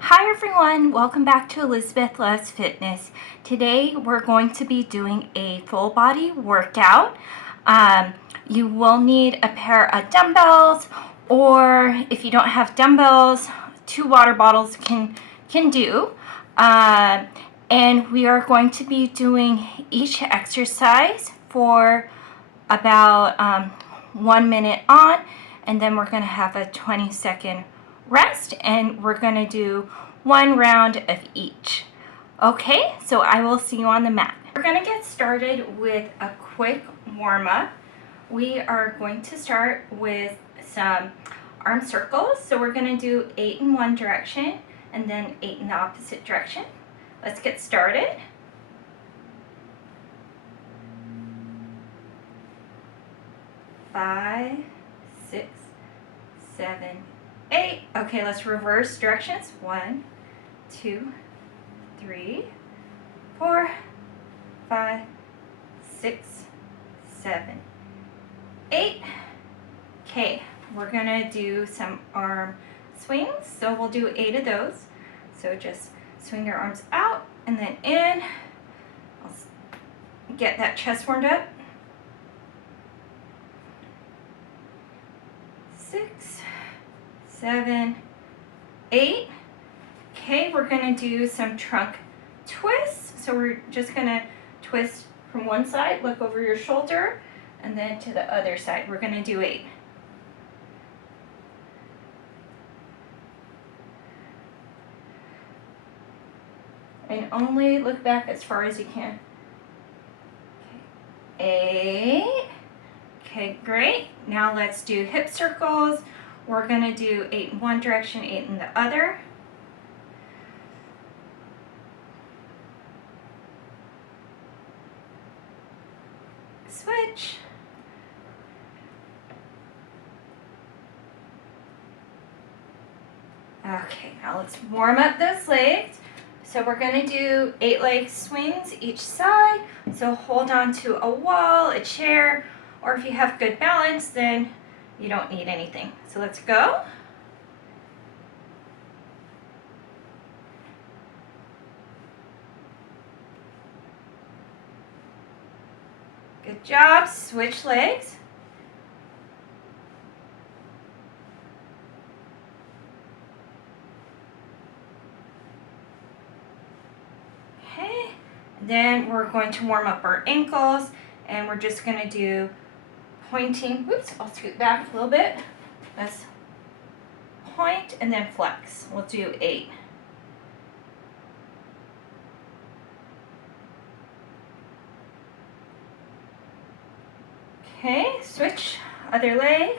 Hi everyone, welcome back to Elizabeth Loves Fitness. Today we're going to be doing a full body workout. You will need a pair of dumbbells, or if you don't have dumbbells, 2 water bottles can do. And we are going to be doing each exercise for about 1 minute on, and then we're going to have a 20-second rest, and we're going to do 1 round of each. Okay, so I will see you on the mat. We're going to get started with a quick warm-up. We are going to start with some arm circles. So we're going to do 8 in one direction and then 8 in the opposite direction. Let's get started. Five, 6, 7, 8. Okay, let's reverse directions. 1, 2, 3, 4, 5, 6, 7, 8. Okay, we're gonna do some arm swings. So we'll do 8 of those. So just swing your arms out and then in. I'll get that chest warmed up. 6, 7, 8. Okay, we're going to do some trunk twists. So we're just going to twist from one side, look over your shoulder, and then to the other side. We're going to do 8. And only look back as far as you can. Okay. 8. Okay, great. Now let's do hip circles. We're going to do 8 in one direction, 8 in the other. Switch. Okay, now let's warm up those legs. So we're going to do 8 leg swings each side. So hold on to a wall, a chair, or if you have good balance, then you don't need anything. So let's go. Good job. Switch legs. Okay. Then we're going to warm up our ankles, and we're just going to do pointing. Whoops, I'll scoot back a little bit. Let's point and then flex. We'll do 8. Okay, switch other leg.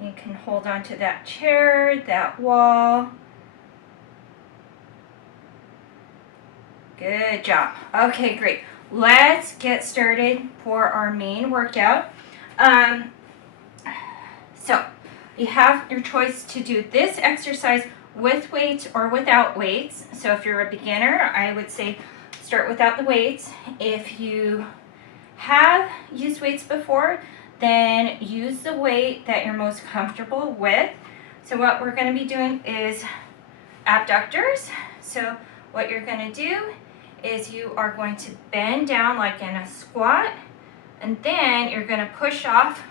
You can hold on to that chair, that wall. Good job. Okay, great. Let's get started for our main workout. So you have your choice to do this exercise with weights or without weights. So if you're a beginner, I would say start without the weights. If you have used weights before, then use the weight that you're most comfortable with. So what we're going to be doing is abductors. So what you're going to do is you are going to bend down like in a squat, and then you're going to push off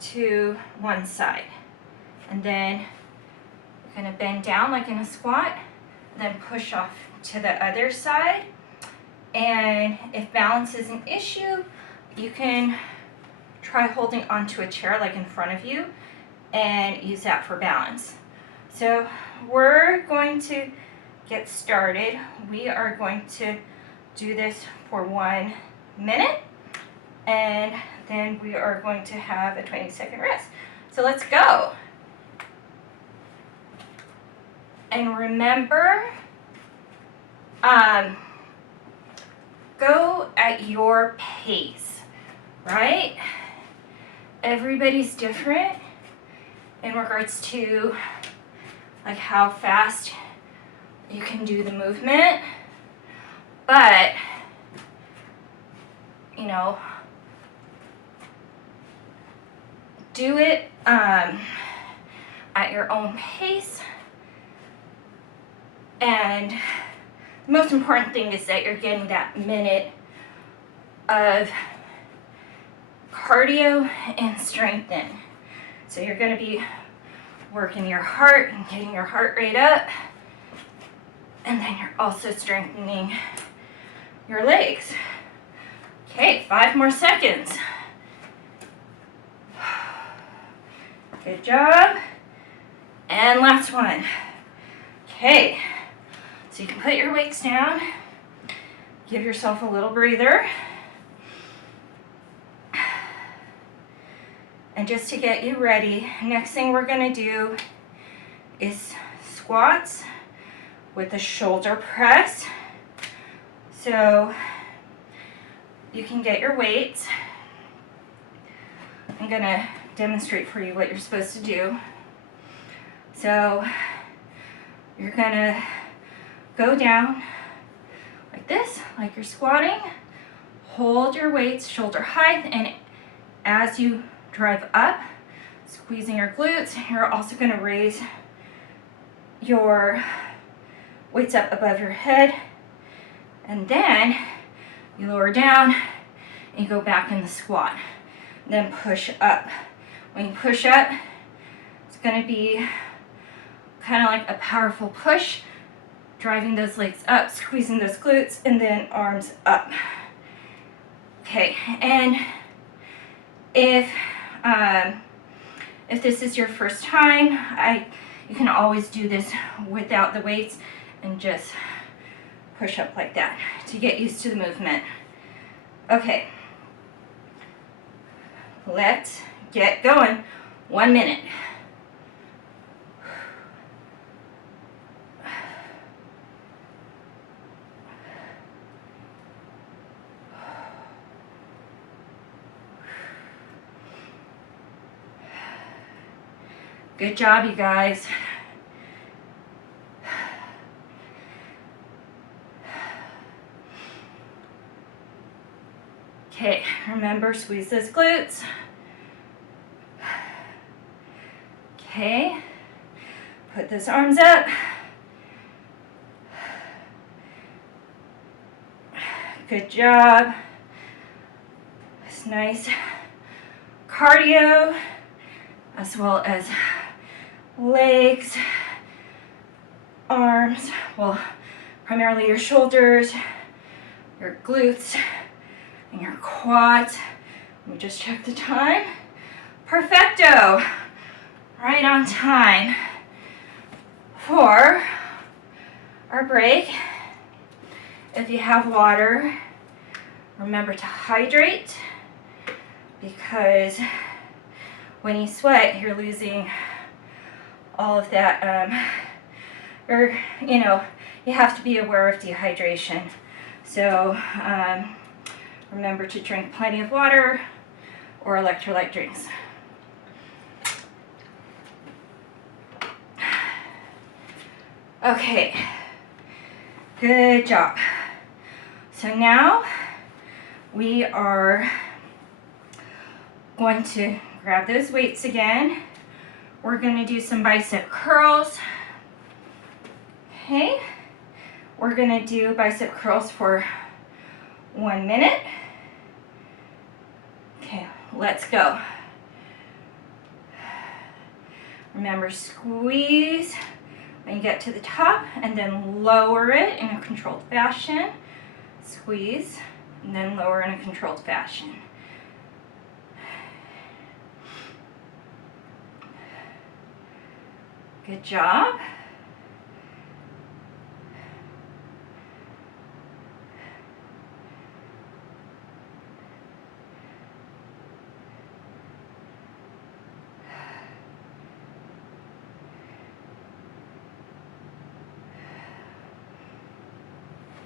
to one side, and then you're going to bend down like in a squat, and then push off to the other side. And if balance is an issue, you can try holding onto a chair like in front of you and use that for balance. So we're going to get started. We are going to do this for 1 minute, and then we are going to have a 20-second rest. So let's go. And remember, go at your pace, right? Everybody's different in regards to like how fast you can do the movement, but you know, do it at your own pace. And the most important thing is that you're getting that minute of cardio and strength in. So you're going to be working your heart and getting your heart rate up. And then you're also strengthening your legs. Okay, 5 more seconds. Good job. And last one. Okay, so you can put your weights down. Give yourself a little breather. And just to get you ready, next thing we're going to do is squats with a shoulder press. So you can get your weights. I'm going to demonstrate for you what you're supposed to do. So you're going to go down like this, like you're squatting. Hold your weights shoulder height, and as you drive up, squeezing your glutes, you're also going to raise your weights up above your head, and then you lower down and you go back in the squat. Then push up. When you push up, it's going to be kind of like a powerful push, driving those legs up, squeezing those glutes, and then arms up. Okay, and if this is your first time, you can always do this without the weights and just push up like that to get used to the movement. Okay, let's get going. 1 minute. Good job, you guys. Okay, remember, squeeze those glutes. Okay, put those arms up. Good job. It's nice cardio as well as legs, arms, well, primarily your shoulders, your glutes, and your quads. Let me just check the time. Perfecto. Right on time for our break. If you have water, remember to hydrate, because when you sweat, you're losing all of that, you have to be aware of dehydration. So remember to drink plenty of water or electrolyte drinks. Okay, good job. So now we are going to grab those weights again. We're going to do some bicep curls. Okay, we're going to do bicep curls for 1 minute. Okay, let's go. Remember, squeeze when you get to the top, and then lower it in a controlled fashion. Squeeze, and then lower in a controlled fashion. Good job.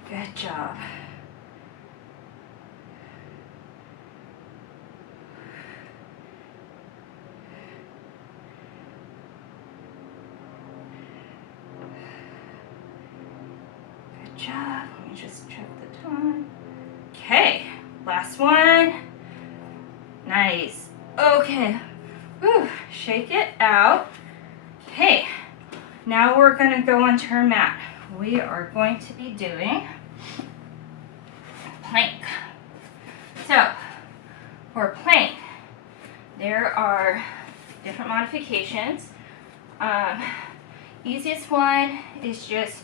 Good job. Good job. Let me just check the time. Okay, last one. Nice. Okay. Whew. Shake it out. Okay. Now we're going to go onto our mat. we are going to be doing plank. So for plank, there are different modifications. Easiest one is just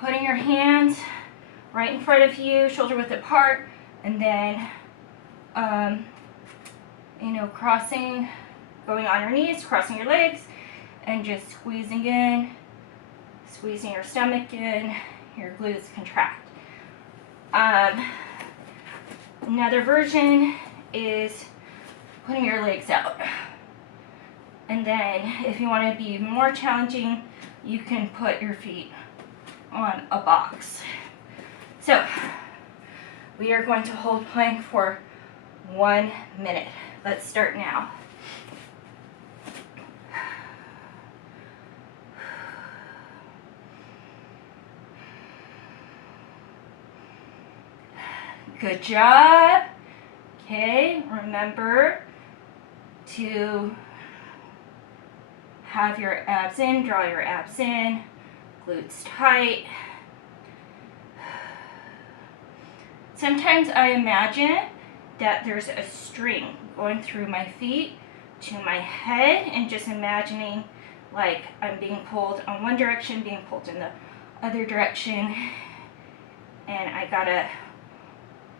putting your hands right in front of you, shoulder width apart, and then crossing, going on your knees, crossing your legs, and just squeezing in, squeezing your stomach in, your glutes contract. Another version is putting your legs out. And then if you want to be even more challenging, you can put your feet on a box. So we are going to hold plank for 1 minute. Let's start now. Good job. Okay, remember to have your abs in, draw your abs in, glutes tight. Sometimes I imagine that there's a string going through my feet to my head, and just imagining like I'm being pulled on one direction, being pulled in the other direction, and I gotta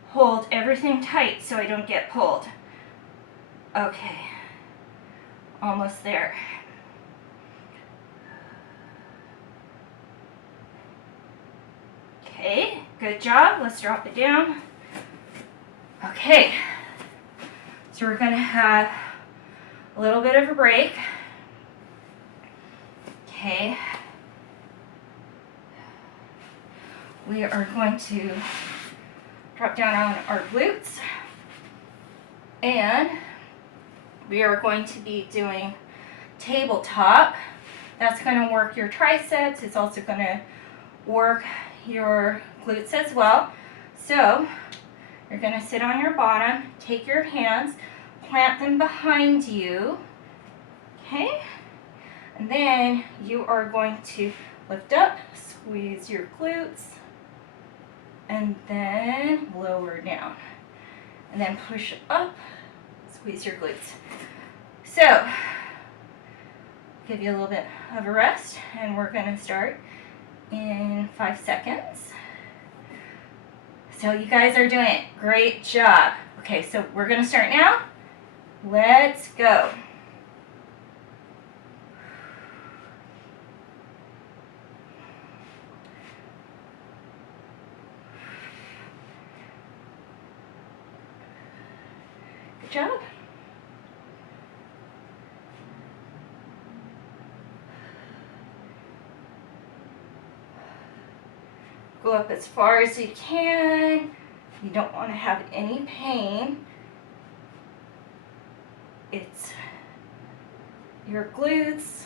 hold everything tight so I don't get pulled. Okay, almost there. Okay, good job. Let's drop it down. Okay, so we're going to have a little bit of a break. Okay, we are going to drop down on our glutes, and we are going to be doing tabletop. That's going to work your triceps. It's also going to work your glutes as well. So you're going to sit on your bottom, take your hands, plant them behind you, okay? And then you are going to lift up, squeeze your glutes, and then lower down. And then push up, squeeze your glutes. So, give you a little bit of a rest, and we're going to start in 5 seconds. So you guys are doing it. Great job. Okay, so we're going to start now. Let's go. Good job. Go up as far as you can. You don't want to have any pain. It's your glutes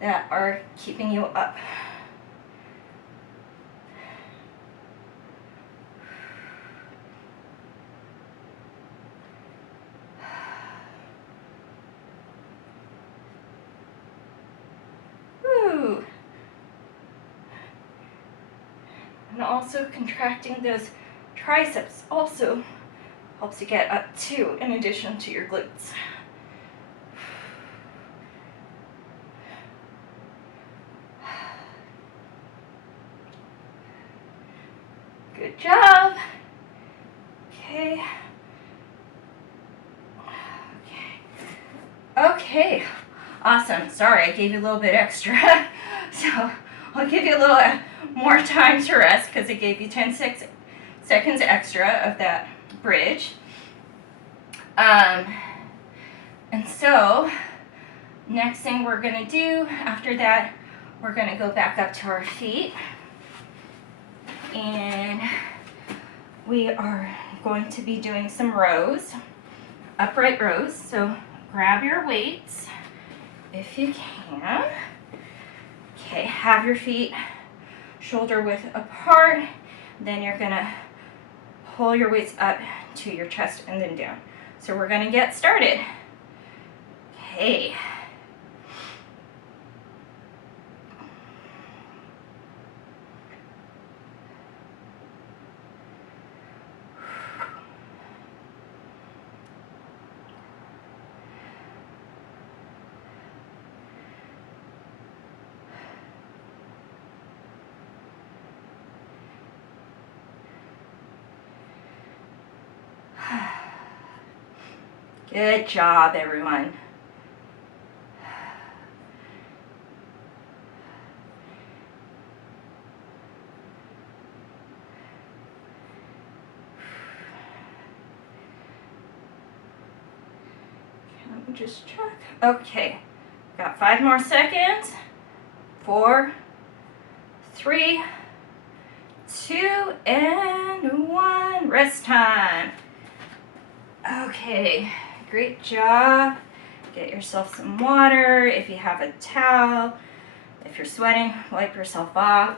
that are keeping you up. Woo! And also contracting those triceps also helps you get up too, in addition to your glutes. Good job. Okay. Okay. Awesome. Sorry, I gave you a little bit extra. So I'll give you a little more time to rest because I gave you 10 seconds extra of that bridge. And so next thing we're going to do after that, we're going to go back up to our feet, and we are going to be doing some rows, upright rows. So grab your weights if you can. Okay, have your feet shoulder width apart. Then you're going to pull your weights up to your chest and then down. So we're going to get started. Okay. Good job, everyone. Let me just check. Okay, got 5 more seconds. 4, 3, 2, and 1. Rest time. Okay, great job. Get yourself some water. If you have a towel, if you're sweating, wipe yourself off.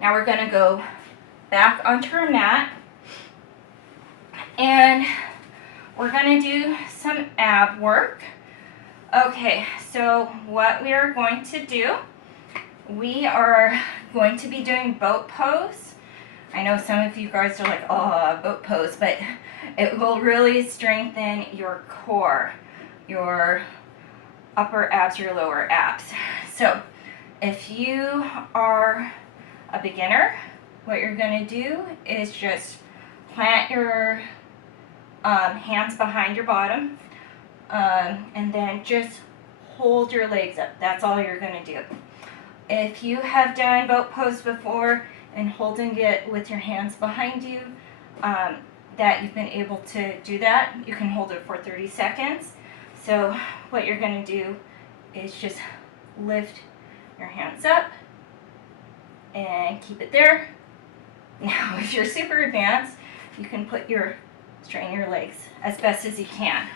Now we're gonna go back onto our mat, and we're gonna do some ab work. Okay, so what we are going to do, we are going to be doing boat pose. I know some of you guys are like, oh, boat pose, but it will really strengthen your core, your upper abs, your lower abs. So if you are a beginner, what you're going to do is just plant your hands behind your bottom, and then just hold your legs up. That's all you're going to do. If you have done boat pose before and holding it with your hands behind you, that you've been able to do that, you can hold it for 30 seconds. So what you're going to do is just lift your hands up and keep it there. Now, if you're super advanced, you can straighten your legs as best as you can.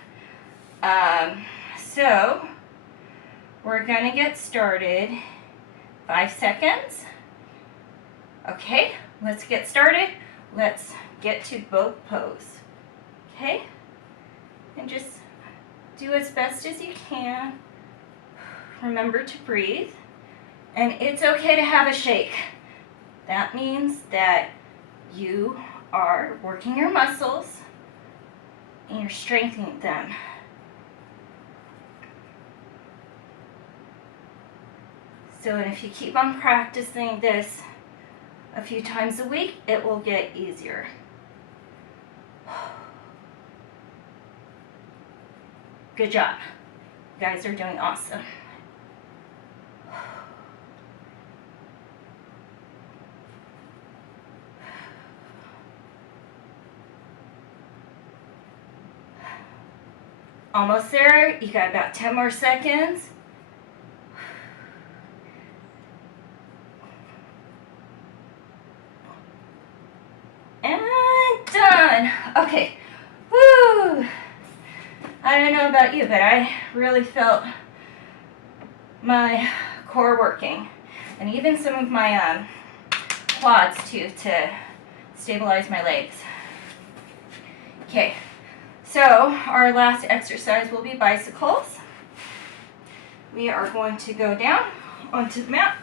So we're gonna get started. 5 seconds. Okay, let's get started. Let's get to boat pose. Okay, and just do as best as you can. Remember to breathe, and it's okay to have a shake. That means that you are working your muscles and you're strengthening them. So, and if you keep on practicing this a few times a week, it will get easier. Good job. You guys are doing awesome. Almost there. You got about 10 more seconds. And done. Okay. Woo! I don't know about you, but I really felt my core working, and even some of my quads too, to stabilize my legs. Okay. So our last exercise will be bicycles. We are going to go down onto the mat.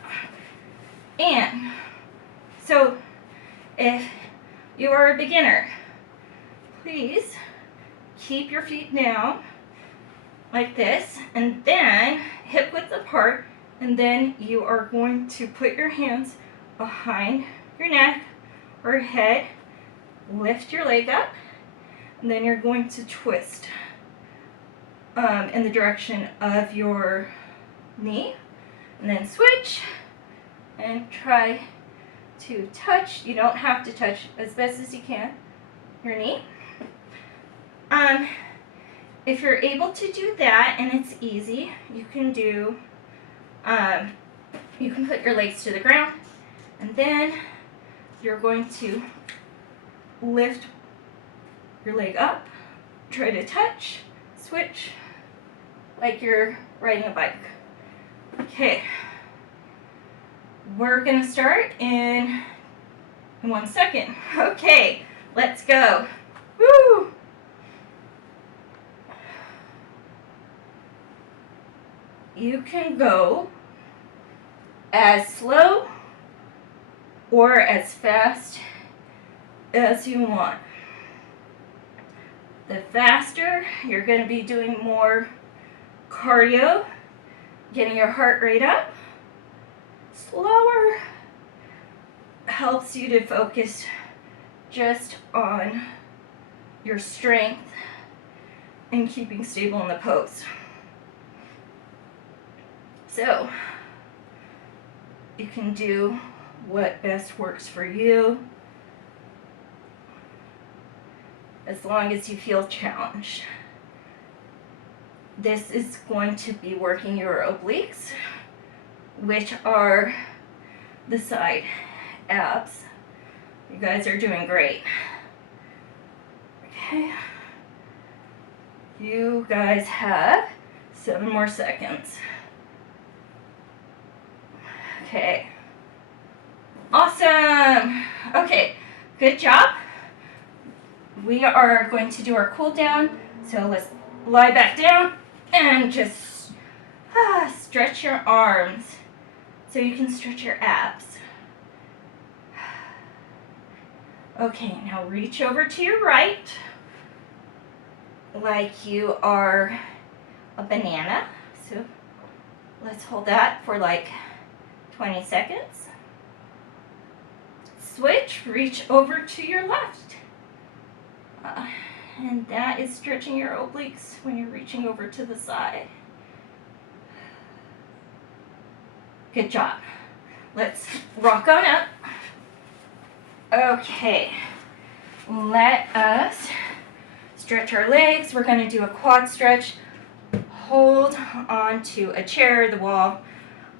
And so if you are a beginner, please keep your feet down like this, and then hip width apart, and then you are going to put your hands behind your neck or head, lift your leg up, and then you're going to twist in the direction of your knee, and then switch and try to touch. You don't have to touch, as best as you can, your knee. If you're able to do that and it's easy, you can do, you can put your legs to the ground, and then you're going to lift your leg up, try to touch, switch, like you're riding a bike. Okay, we're gonna start in 1 second. Okay, let's go. Woo! You can go as slow or as fast as you want. The faster, you're going to be doing more cardio, getting your heart rate up. Slower, helps you to focus just on your strength and keeping stable in the pose. So you can do what best works for you as long as you feel challenged. This is going to be working your obliques, which are the side abs. You guys are doing great. Okay. You guys have 7 more seconds. Okay. Awesome. Okay, good job. We are going to do our cool down. So let's lie back down and just stretch your arms so you can stretch your abs. Okay, now reach over to your right like you are a banana. So let's hold that for like 20 seconds. Switch, reach over to your left. And that is stretching your obliques when you're reaching over to the side. Good job. Let's rock on up. Okay, let us stretch our legs. We're going to do a quad stretch. Hold onto a chair, the wall,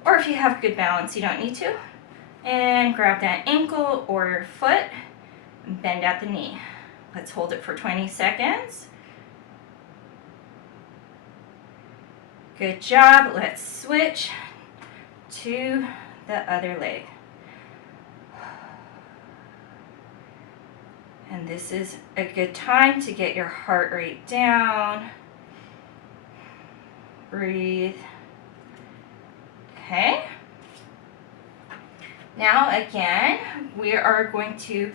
or if you have good balance, you don't need to. And grab that ankle or your foot and bend at the knee. Let's hold it for 20 seconds. Good job. Let's switch to the other leg. And this is a good time to get your heart rate down. Breathe. Okay. Now again, we are going to,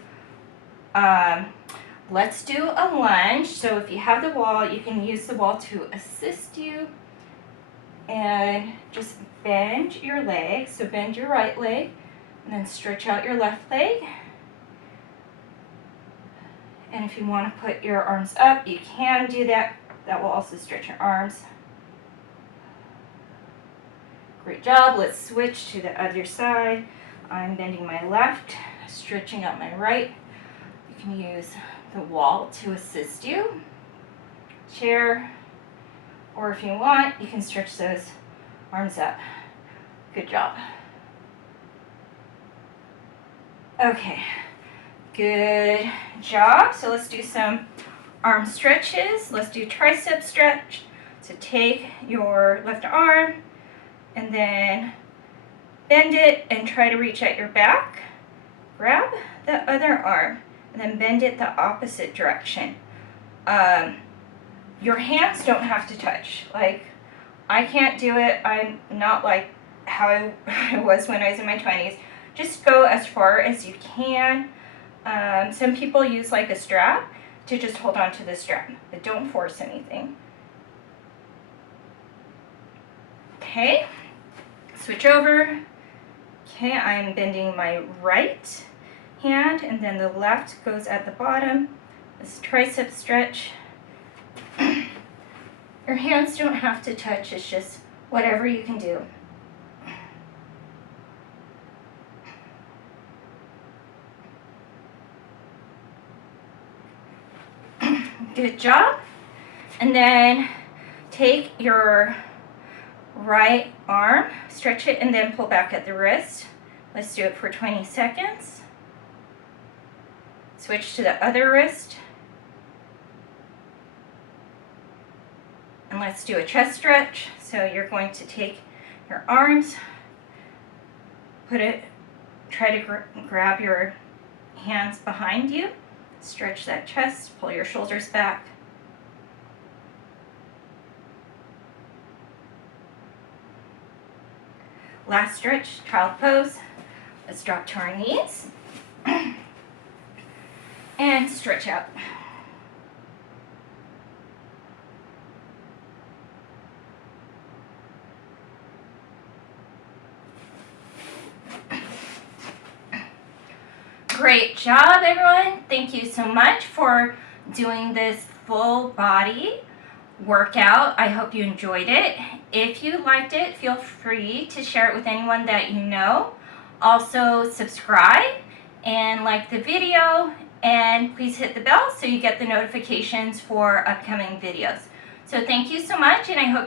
let's do a lunge. So if you have the wall, you can use the wall to assist you. And just bend your leg. So bend your right leg and then stretch out your left leg. And if you want to put your arms up, you can do that. That will also stretch your arms. Great job. Let's switch to the other side. I'm bending my left, stretching out my right. You can use the wall to assist you. Chair, or if you want, you can stretch those arms up. Good job. Okay. Good job. So let's do some arm stretches. Let's do tricep stretch. So take your left arm and then bend it and try to reach at your back. Grab the other arm and then bend it the opposite direction. Your hands don't have to touch. Like, I can't do it. I'm not like how I was when I was in my 20s. Just go as far as you can. Some people use like a strap to just hold on to the strap, but don't force anything. Okay, switch over. Okay, I'm bending my right hand and then the left goes at the bottom. This tricep stretch. Your hands don't have to touch, it's just whatever you can do. Good job. And then take your right arm, stretch it, and then pull back at the wrist. Let's do it for 20 seconds. Switch to the other wrist. And let's do a chest stretch. So you're going to take your arms, try to grab your hands behind you. Stretch that chest, pull your shoulders back. Last stretch, child pose. Let's drop to our knees and stretch out. Great job, everyone. Thank you so much for doing this full body workout. I hope you enjoyed it. If you liked it, feel free to share it with anyone that you know. Also, subscribe and like the video, and please hit the bell so you get the notifications for upcoming videos. So thank you so much, and I hope